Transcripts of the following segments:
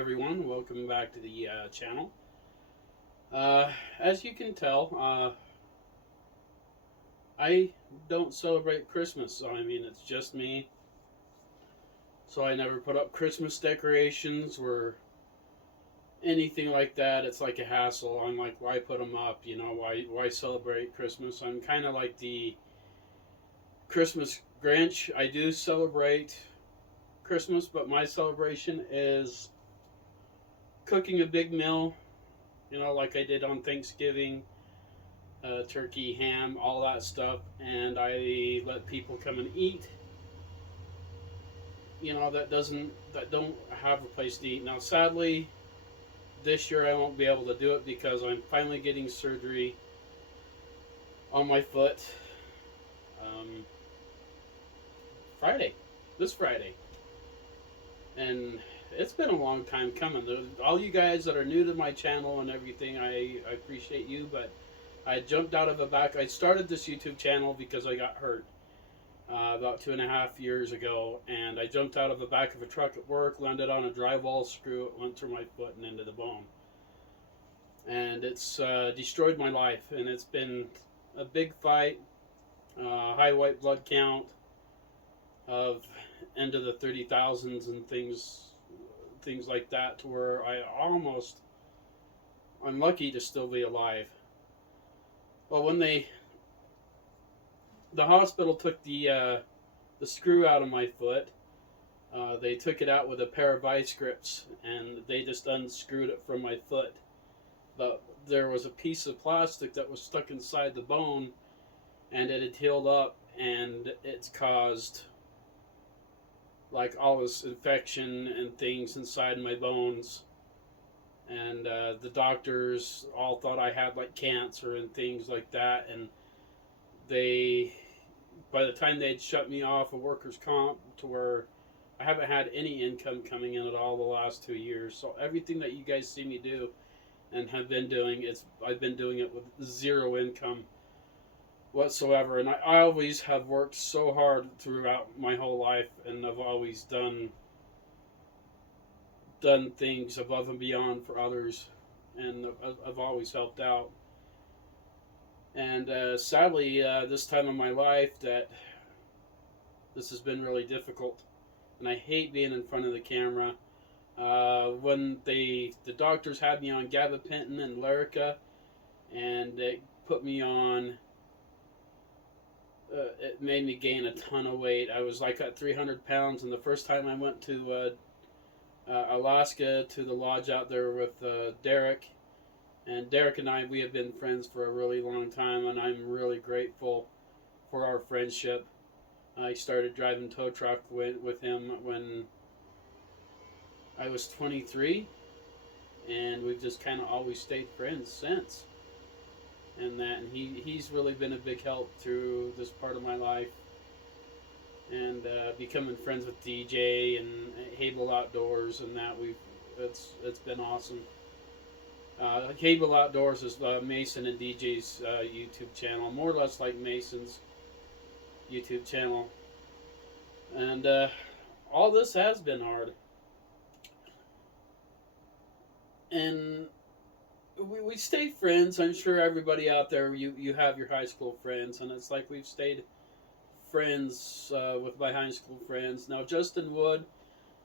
everyone. Welcome back to the channel. As you can tell, I don't celebrate Christmas. I mean, it's just me. So I never put up Christmas decorations or anything like that. It's like a hassle. I'm like, why put them up? Why celebrate Christmas? I'm kind of like the Christmas Grinch. I do celebrate Christmas, but my celebration is cooking a big meal, like I did on Thanksgiving, turkey, ham, all that stuff, and I let people come and eat. That don't have a place to eat. Now, sadly, this year I won't be able to do it because I'm finally getting surgery on my foot. Um, Friday, this Friday, and it's been a long time coming. All you guys that are new to my channel and everything, I appreciate you, but I jumped out of a back. I started this YouTube channel because I got hurt about 2.5 years ago, and I jumped out of the back of a truck at work, landed on a drywall screw, it went through my foot and into the bone, and it's destroyed my life. And it's been a big fight, high white blood count of into the 30,000s and things like that, to where I'm lucky to still be alive. Well, when the hospital took the screw out of my foot, they took it out with a pair of vice grips, and they just unscrewed it from my foot. But there was a piece of plastic that was stuck inside the bone, and it had healed up, and it's caused like all this infection and things inside my bones. And the doctors all thought I had like cancer and things like that, and they, by the time they'd shut me off of workers' comp, to where I haven't had any income coming in at all the last 2 years. So everything that you guys see me do and have been doing, I've been doing it with zero income whatsoever. And I always have worked so hard throughout my whole life, and I've always done things above and beyond for others, and I've always helped out. And sadly, this time of my life, that this has been really difficult, and I hate being in front of the camera. When the doctors had me on gabapentin and Lyrica, and it put me on, it made me gain a ton of weight. I was like at 300 pounds, and the first time I went to Alaska, to the lodge out there with Derek, and Derek and I, we have been friends for a really long time, and I'm really grateful for our friendship. I started driving tow truck with him when I was 23, and we've just kind of always stayed friends since. And he's really been a big help through this part of my life. And becoming friends with DJ and Hable Outdoors, and that it's been awesome. Hable Outdoors is Mason and DJ's YouTube channel, more or less like Mason's YouTube channel. And all this has been hard. And we stayed friends. I'm sure everybody out there, you have your high school friends, and it's like we've stayed friends with my high school friends. Now, Justin Wood,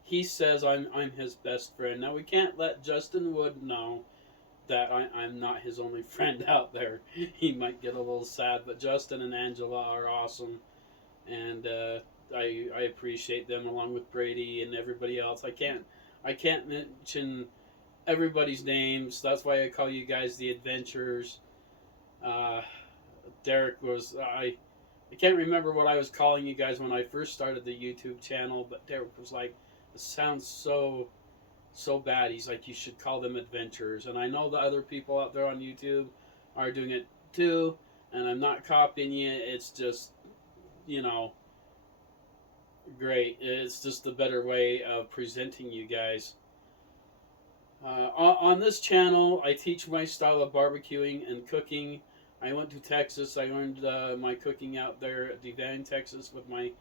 he says I'm his best friend. Now, we can't let Justin Wood know that I'm not his only friend out there. He might get a little sad, but Justin and Angela are awesome, and I appreciate them, along with Brady and everybody else. I can't mention everybody's names. That's why I call you guys the Adventurers. Uh, Derek was I can't remember what I was calling you guys when I first started the YouTube channel, but Derek was like, "It sounds so bad." He's like, "You should call them Adventurers." And I know the other people out there on YouTube are doing it too, and I'm not copying you. It's just, you know, great. It's just a better way of presenting you guys. On this channel, I teach my style of barbecuing and cooking. I went to Texas. I learned my cooking out there at Devane, Texas, with my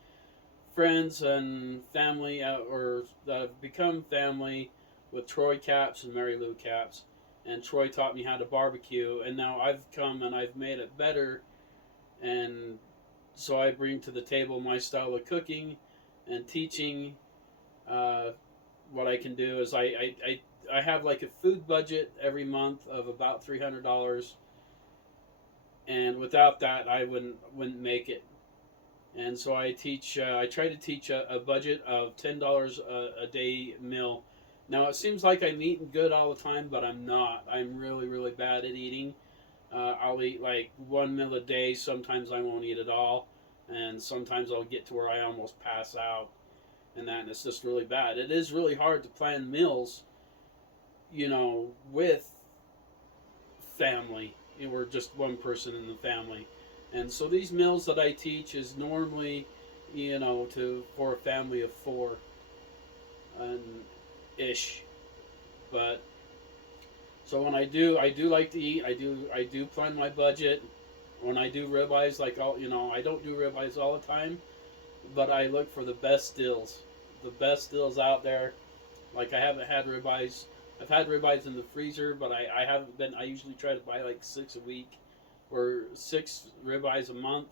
friends and family, or that have become family with Troy caps and Mary Lou caps. And Troy taught me how to barbecue, and now I've come and I've made it better. And so I bring to the table my style of cooking and teaching. Uh, what I can do is I have like a food budget every month of about $300, and without that I wouldn't make it. And so I teach. I try to teach a budget of $10 a day meal. Now it seems like I'm eating good all the time, but I'm not. I'm really really bad at eating. I'll eat like one meal a day. Sometimes I won't eat at all, and sometimes I'll get to where I almost pass out, and it's just really bad. It is really hard to plan meals, with family. We're just one person in the family, and so these meals that I teach is normally, to for a family of four, and ish. But so when I do like to eat. I do plan my budget. When I do ribeyes, I don't do ribeyes all the time, but I look for the best deals out there. Like I haven't had ribeyes. I've had ribeyes in the freezer, but I haven't been. I usually try to buy like 6 a week, or 6 ribeyes a month.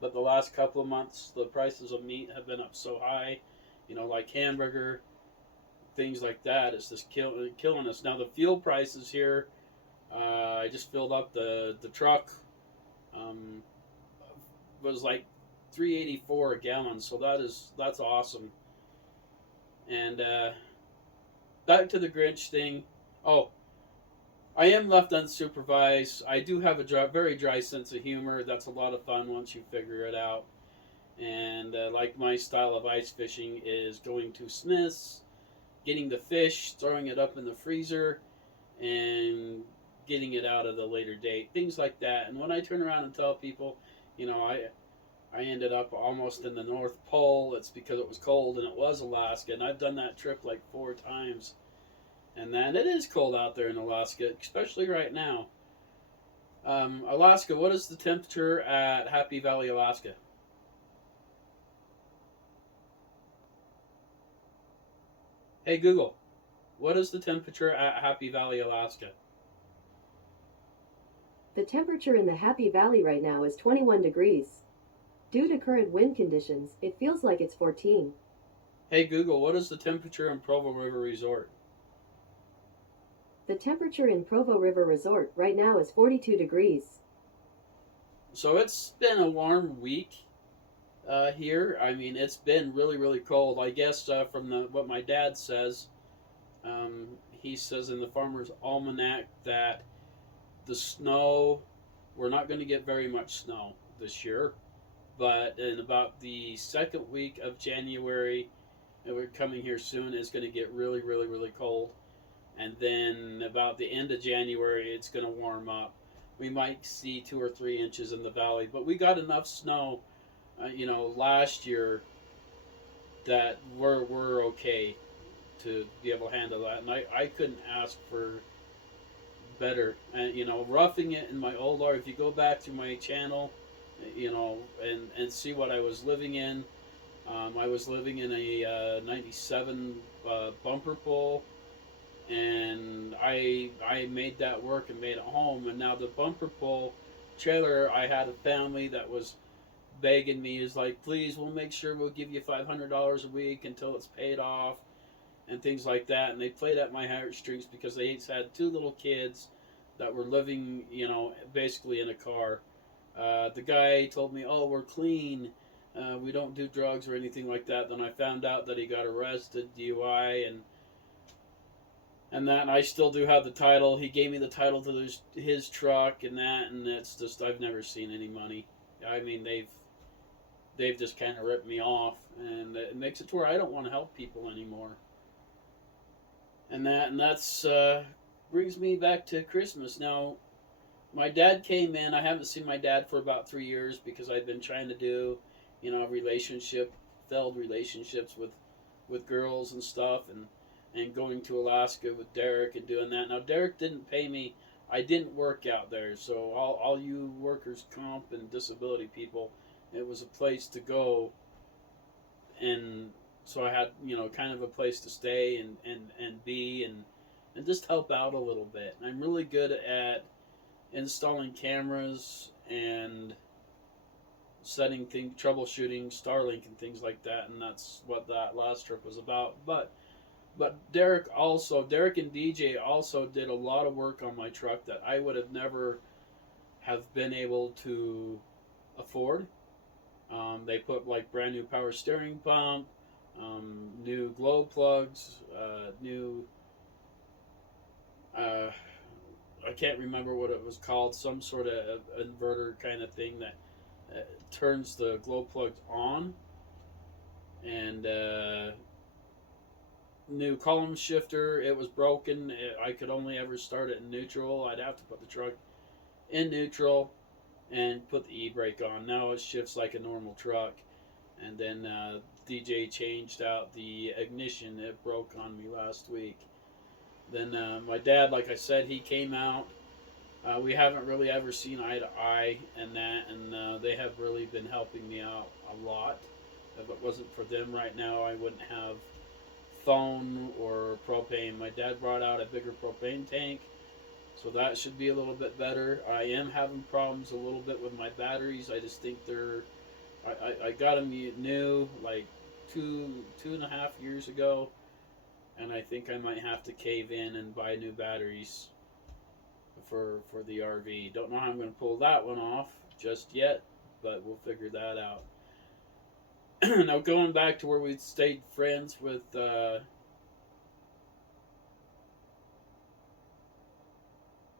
But the last couple of months, the prices of meat have been up so high, like hamburger, things like that. It's just killing us. Now the fuel prices here. I just filled up the truck. Um, was like 3.84 a gallon, so that's awesome. And back to the Grinch thing. Oh, I am left unsupervised. I do have a very dry sense of humor. That's a lot of fun once you figure it out. And like my style of ice fishing is going to Smith's, getting the fish, throwing it up in the freezer, and getting it out at a later date. Things like that. And when I turn around and tell people, I ended up almost in the North Pole. It's because it was cold and it was Alaska, and I've done that trip like 4 times. And then it is cold out there in Alaska, especially right now. Alaska, what is the temperature at Happy Valley, Alaska? Hey Google, what is the temperature at Happy Valley, Alaska? The temperature in the Happy Valley right now is 21 degrees. Due to current wind conditions, it feels like it's 14. Hey Google, what is the temperature in Provo River Resort? The temperature in Provo River Resort right now is 42 degrees. So it's been a warm week here. I mean, it's been really, really cold. I guess from what my dad says, he says in the Farmer's Almanac that the snow, we're not going to get very much snow this year, but in about the second week of January, and we're coming here soon, it's going to get really, really, really cold. And then about the end of January, it's going to warm up. We might see 2 or 3 inches in the valley, but we got enough snow, last year that we're okay to be able to handle that. And I couldn't ask for better. And roughing it in my old art. If you go back to my channel, and see what I was living in. I was living in a '97 bumper pull, and I made that work and made it home. And now the bumper pull trailer, I had a family that was begging me, is like, please, we'll make sure we'll give you $500 a week until it's paid off, and things like that. And they played at my heartstrings because they had 2 little kids that were living, basically in a car. The guy told me, "Oh, we're clean. We don't do drugs or anything like that." Then I found out that he got arrested, DUI, and that. And I still do have the title. He gave me the title to his truck and that, and it's just I've never seen any money. I mean, they've just kind of ripped me off, and it makes it to where I don't want to help people anymore. And that's brings me back to Christmas. Now, my dad came in. I haven't seen my dad for about 3 years because I've been trying to do, failed relationships with girls and stuff, and going to Alaska with Derek and doing that. Now Derek didn't pay me. I didn't work out there, so all you workers comp and disability people, it was a place to go and so I had kind of a place to stay and be and just help out a little bit. And I'm really good at installing cameras and setting things, troubleshooting Starlink and things like that, and that's what that last trip was about. But Derek and DJ also did a lot of work on my truck that I would have never have been able to afford. They put like brand new power steering pump, new glow plugs, new uh, I can't remember what it was called, some sort of inverter kind of thing that turns the glow plugs on, and new column shifter. It was broken. I could only ever start it in neutral. I'd have to put the truck in neutral and put the e-brake on. Now it shifts like a normal truck. And then DJ changed out the ignition. It broke on me last week. Then my dad, like I said, he came out. We haven't really ever seen eye to eye and that, and they have really been helping me out a lot. If it wasn't for them right now, I wouldn't have phone or propane. My dad brought out a bigger propane tank, so that should be a little bit better. I am having problems a little bit with my batteries. I just think they're. I got them new like two and a half years ago, and I think I might have to cave in and buy new batteries for the RV. Don't know how I'm going to pull that one off just yet, but we'll figure that out. Now going back to where we stayed friends with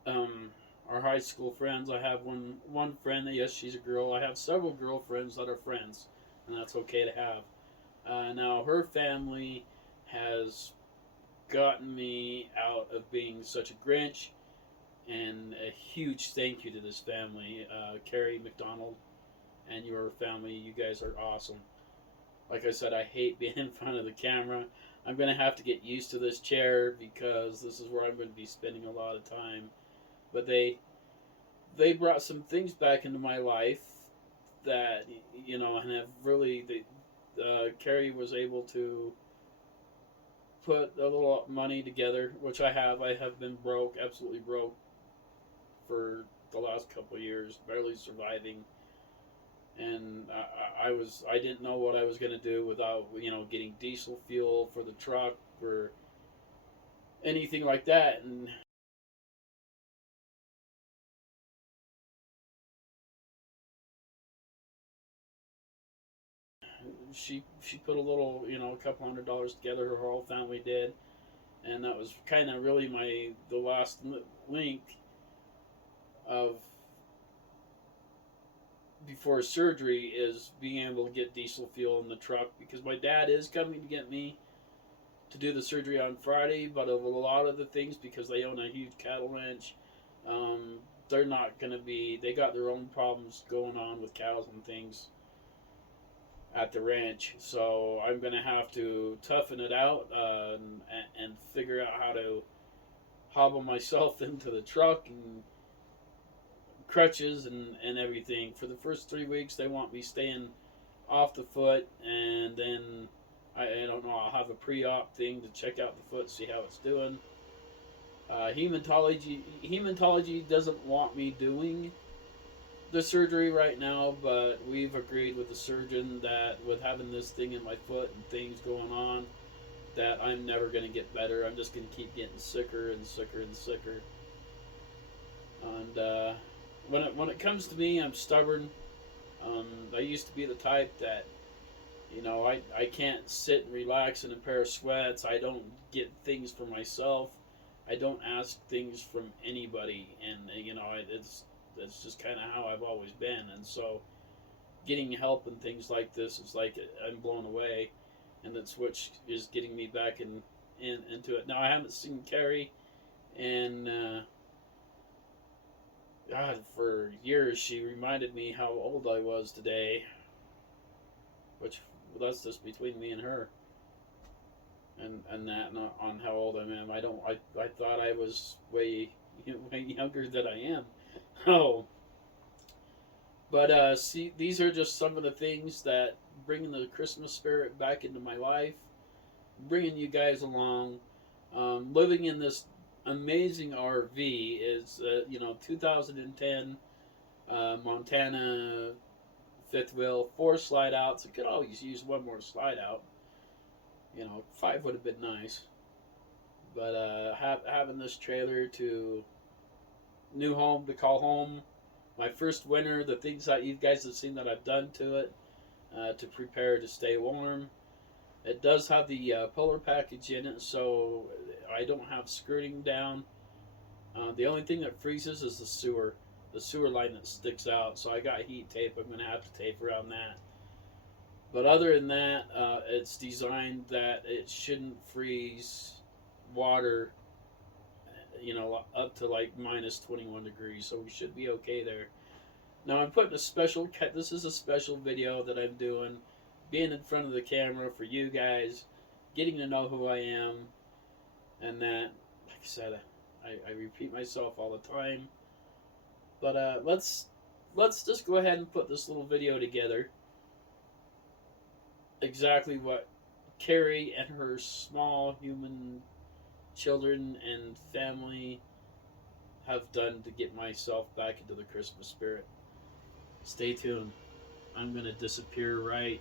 um, our high school friends. I have one friend that, yes, she's a girl. I have several girlfriends that are friends, and that's okay to have. Now her family has gotten me out of being such a Grinch, and a huge thank you to this family, Carrie McDonald and your family. You guys are awesome. Like I said, I hate being in front of the camera. I'm gonna have to get used to this chair because this is where I'm going to be spending a lot of time. But they brought some things back into my life that and have really. Carrie was able to put a little money together, which I have. I have been broke, absolutely broke, for the last couple of years, barely surviving, and I didn't know what I was going to do without getting diesel fuel for the truck or anything like that, and she put a little a couple $100 together. Her whole family did, and that was kind of really the last link of before surgery is being able to get diesel fuel in the truck because my dad is coming to get me to do the surgery on Friday, but of a lot of the things, because they own a huge cattle ranch, they're not going to be. They got their own problems going on with cows and things at the ranch, so I'm going to have to toughen it out and figure out how to hobble myself into the truck and crutches and everything. For the first 3 weeks, they want me staying off the foot, and then I don't know. I'll have a pre-op thing to check out the foot, see how it's doing. Hematology doesn't want me doing the surgery right now, but we've agreed with the surgeon that with having this thing in my foot and things going on, that I'm never going to get better. I'm just going to keep getting sicker and sicker and sicker. And when it comes to me, I'm stubborn. I used to be the type that I can't sit and relax in a pair of sweats. I don't get things for myself. I don't ask things from anybody, and it's just kind of how I've always been. And so, getting help and things like this is like I'm blown away, and that's what is getting me back into it. Now I haven't seen Carrie, and God, for years she reminded me how old I was today, which that's just between me and her, and that not on how old I am. I thought I was way younger than I am. Oh, but see, these are just some of the things that bringing the Christmas spirit back into my life, bringing you guys along. Living in this amazing RV is, 2010 Montana fifth wheel, 4 slide outs. I could always use one more slide out. 5 would have been nice. But having this trailer to new home to call home, my first winter, the things that you guys have seen that I've done to it to prepare to stay warm. It does have the polar package in it, so I don't have skirting down. The only thing that freezes is the sewer line that sticks out. So I got heat tape. I'm gonna have to tape around that. But other than that, it's designed that it shouldn't freeze water, up to like minus 21 degrees. So we should be okay there. Now I'm putting a special. This is a special video that I'm doing, being in front of the camera for you guys, getting to know who I am, and that, like I said, I repeat myself all the time. But let's just go ahead and put this little video together. Exactly what Carrie and her small human children and family have done to get myself back into the Christmas spirit. Stay tuned. I'm gonna disappear right.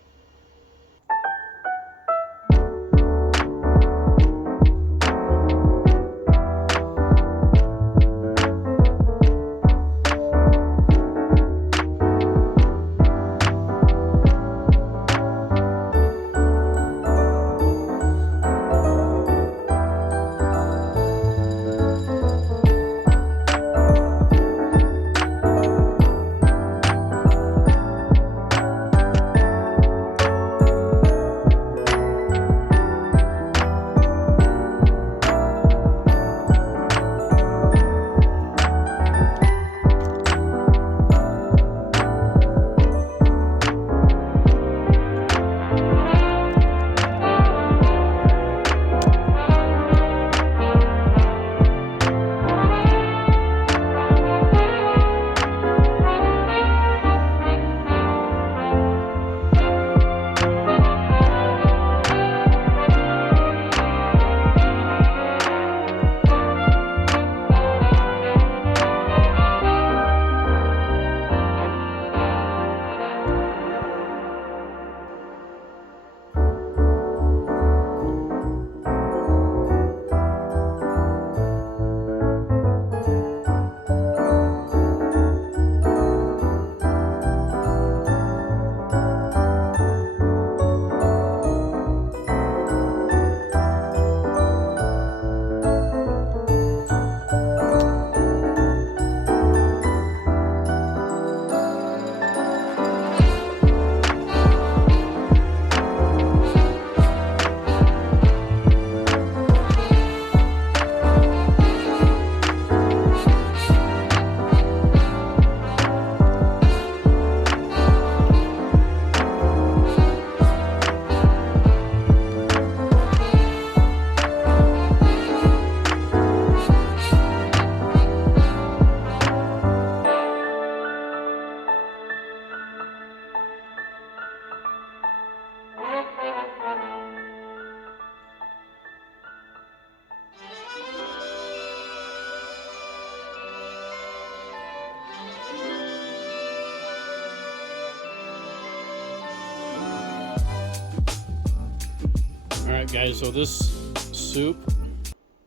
Alright guys, so this soup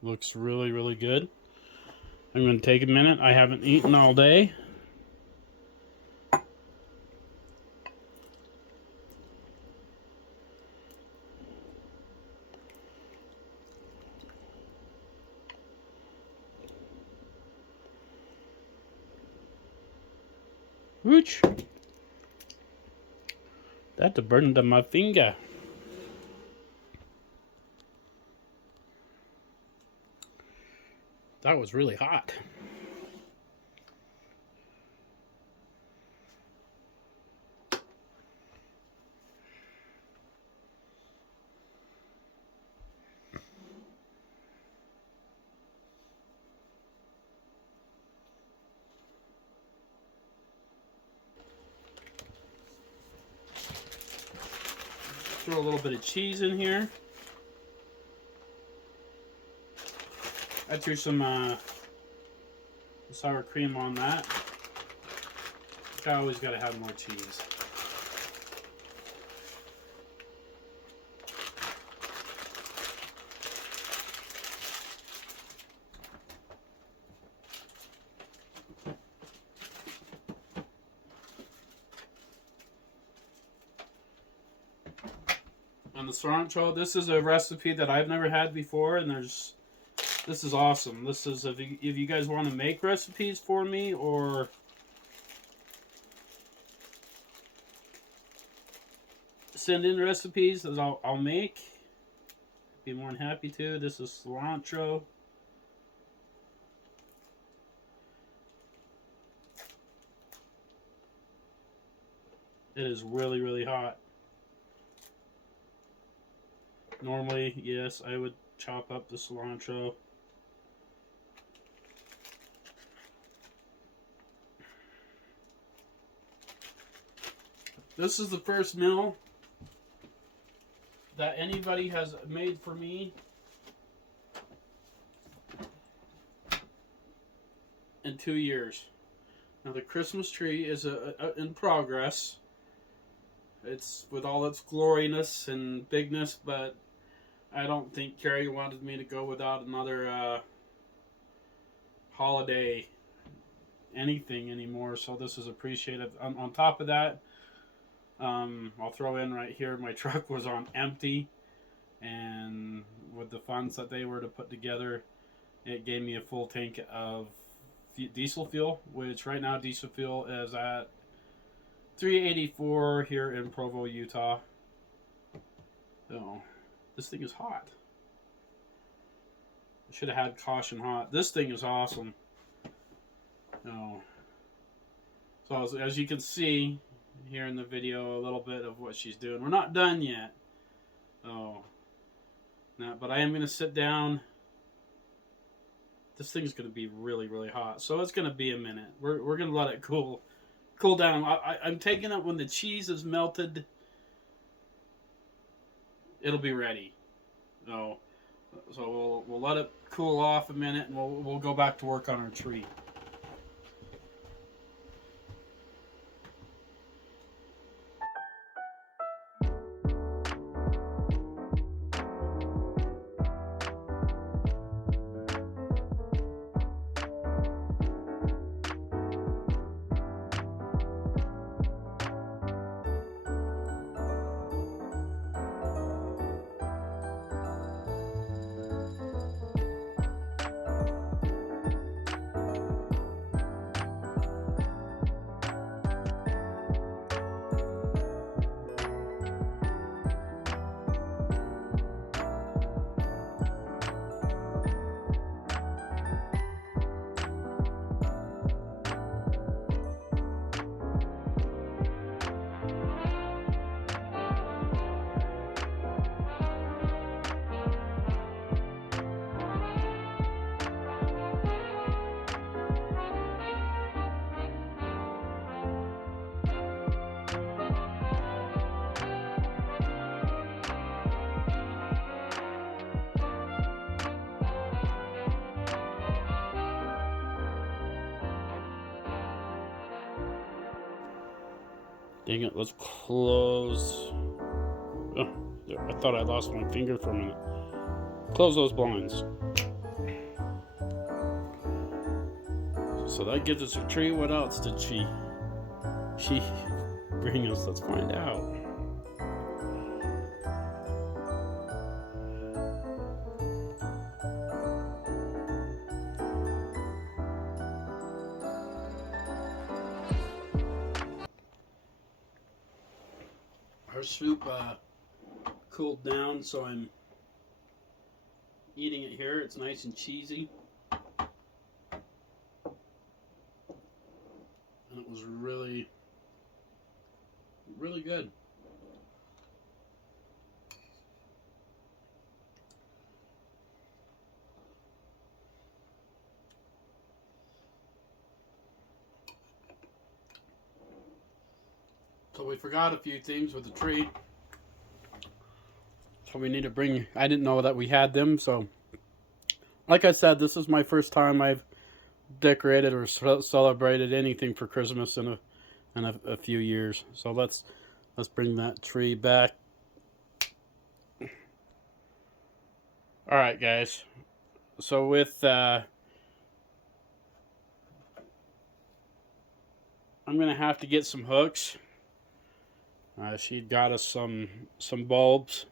looks really, really good. I'm going to take a minute. I haven't eaten all day. Whoosh! That burned on my finger. That was really hot. throw a little bit of cheese in here. I threw some sour cream on that. I always gotta have more cheese. And the cilantro, this is a recipe that I've never had before, and this is awesome. This is if you guys want to make recipes for me or send in recipes that I'll make, be more than happy to. This is cilantro. It is really, really hot. Normally, yes, I would chop up the cilantro. This is the first meal that anybody has made for me in 2 years. Now the Christmas tree is in progress. It's with all its gloriness and bigness, but I don't think Carrie wanted me to go without another holiday anything anymore, so this is appreciated. On top of that, I'll throw in right here, my truck was on empty, and with the funds that they were to put together, it gave me a full tank of diesel fuel, which right now diesel fuel is at $3.84 here in Provo, Utah. So this thing is hot. I should have had caution hot. This thing is awesome. So as you can see here in the video, a little bit of what she's doing. We're not done yet. But I am going to sit down. This thing's going to be really, really hot. So it's going to be a minute. We're going to let it cool down. I'm taking it when the cheese is melted. It'll be ready. So we'll let it cool off a minute, and we'll go back to work on our tree. Dang it, let's close. Oh, I thought I lost my finger for a minute. Close those blinds. So that gives us a tree. What else did she bring us? Let's find out. Our soup cooled down, so I'm eating it here. It's nice and cheesy. And it was really, really good. So we forgot a few things with the tree. So we need to bring. I didn't know that we had them. So, like I said, this is my first time I've decorated or celebrated anything for Christmas in a few years. So let's bring that tree back. All right, guys. So with I'm gonna have to get some hooks. She got us some bulbs,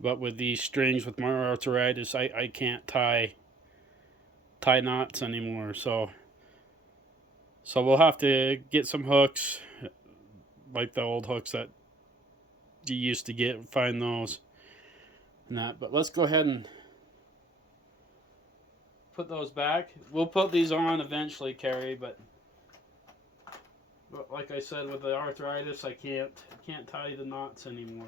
but with these strings with my arthritis, I can't tie knots anymore. So we'll have to get some hooks, like the old hooks that you used to get. Find those and that. But let's go ahead and put those back. We'll put these on eventually, Carrie. But like I said, with the arthritis, I can't tie the knots anymore.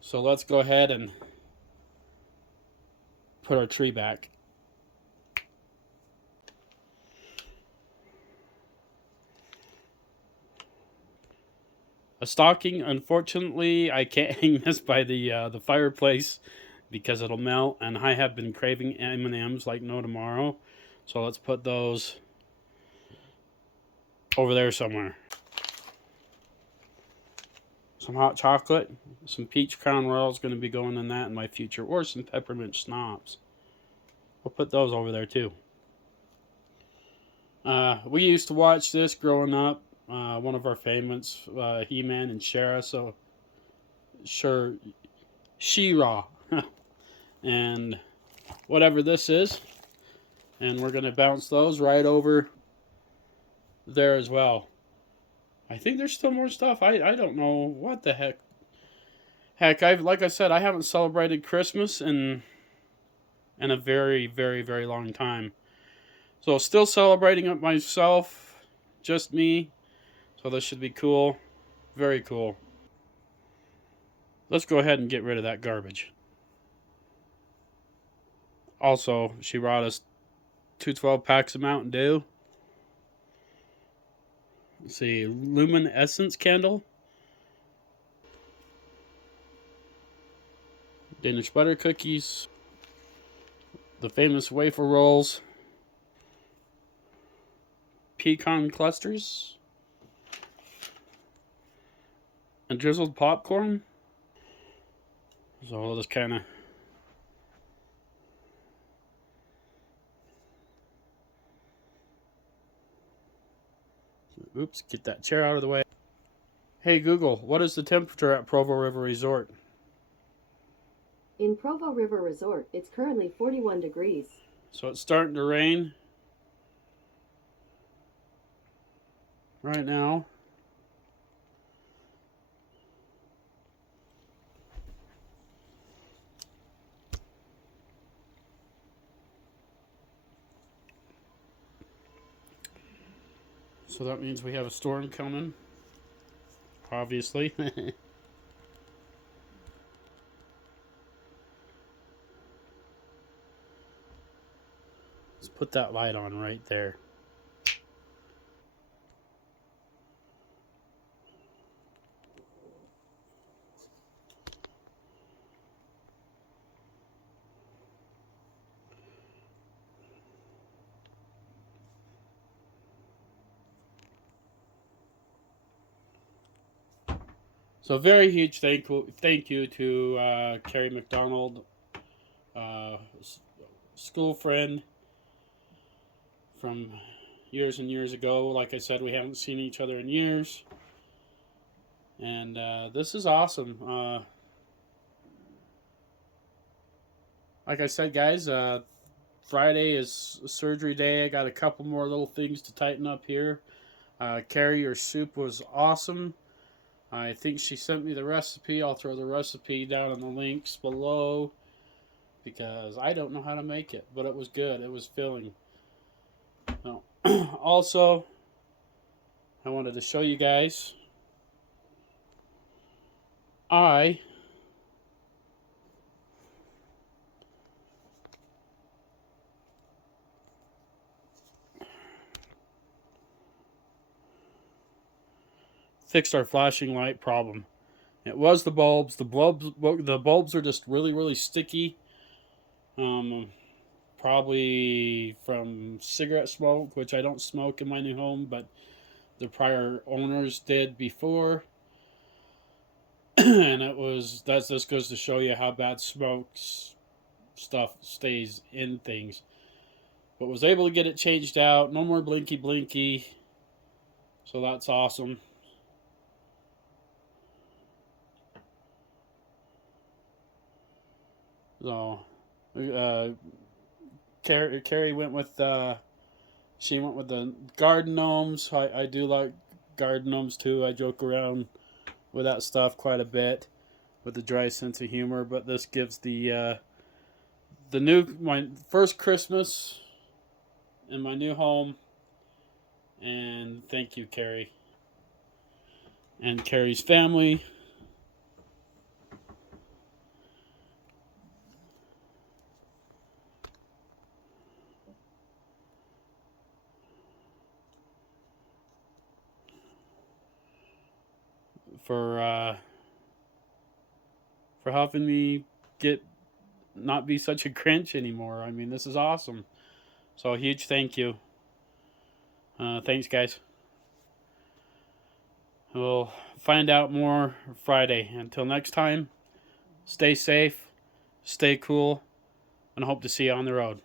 So let's go ahead and put our tree back. A stocking, unfortunately, I can't hang this by the fireplace because it'll melt, and I have been craving M&Ms like no tomorrow. So let's put those over there somewhere. Some hot chocolate, some peach crown royal is going to be going in that in my future, or some peppermint schnapps. We'll put those over there too. We used to watch this growing up. One of our favorites, He-Man and Shara. So sure, She-Ra, and whatever this is, and we're going to bounce those right over there as well. I think there's still more stuff. I don't know what the heck. Like I said, I haven't celebrated Christmas in a very, very, very long time. So still celebrating it myself, just me. So this should be cool. Very cool. Let's go ahead and get rid of that garbage. Also, she brought us 2 12-packs of Mountain Dew. Let's see, Luminescence candle. Danish butter cookies. The famous wafer rolls. Pecan clusters. And drizzled popcorn. So we'll just kind of oops, get that chair out of the way. Hey Google, what is the temperature at Provo River Resort? In Provo River Resort, it's currently 41 degrees. So it's starting to rain right now. So that means we have a storm coming, obviously. Let's put that light on right there. So very huge thank you to Carrie McDonald, school friend from years and years ago. Like I said, we haven't seen each other in years. And this is awesome. Like I said, guys, Friday is surgery day. I got a couple more little things to tighten up here. Carrie, your soup was awesome. I think she sent me the recipe. I'll throw the recipe down in the links below because I don't know how to make it, but it was good. It was filling. Now, also, I wanted to show you guys. I fixed our flashing light problem. It was the bulbs. The bulbs are just really, really sticky. Um, Probably from cigarette smoke, which I don't smoke in my new home, but the prior owners did before. And that just goes to show you how bad smokes stuff stays in things. But was able to get it changed out. No more blinky blinky. So that's awesome. So, uh, Carrie went with she went with the garden gnomes. I do like garden gnomes too. I joke around with that stuff quite a bit with a dry sense of humor. But this gives the new my first Christmas in my new home. And thank you, Carrie, and Carrie's family for uh, for helping me get not be such a Grinch anymore. I mean, this is awesome. So a huge thank you. Thanks, guys. We'll find out more Friday. Until next time, stay safe, stay cool, and hope to see you on the road.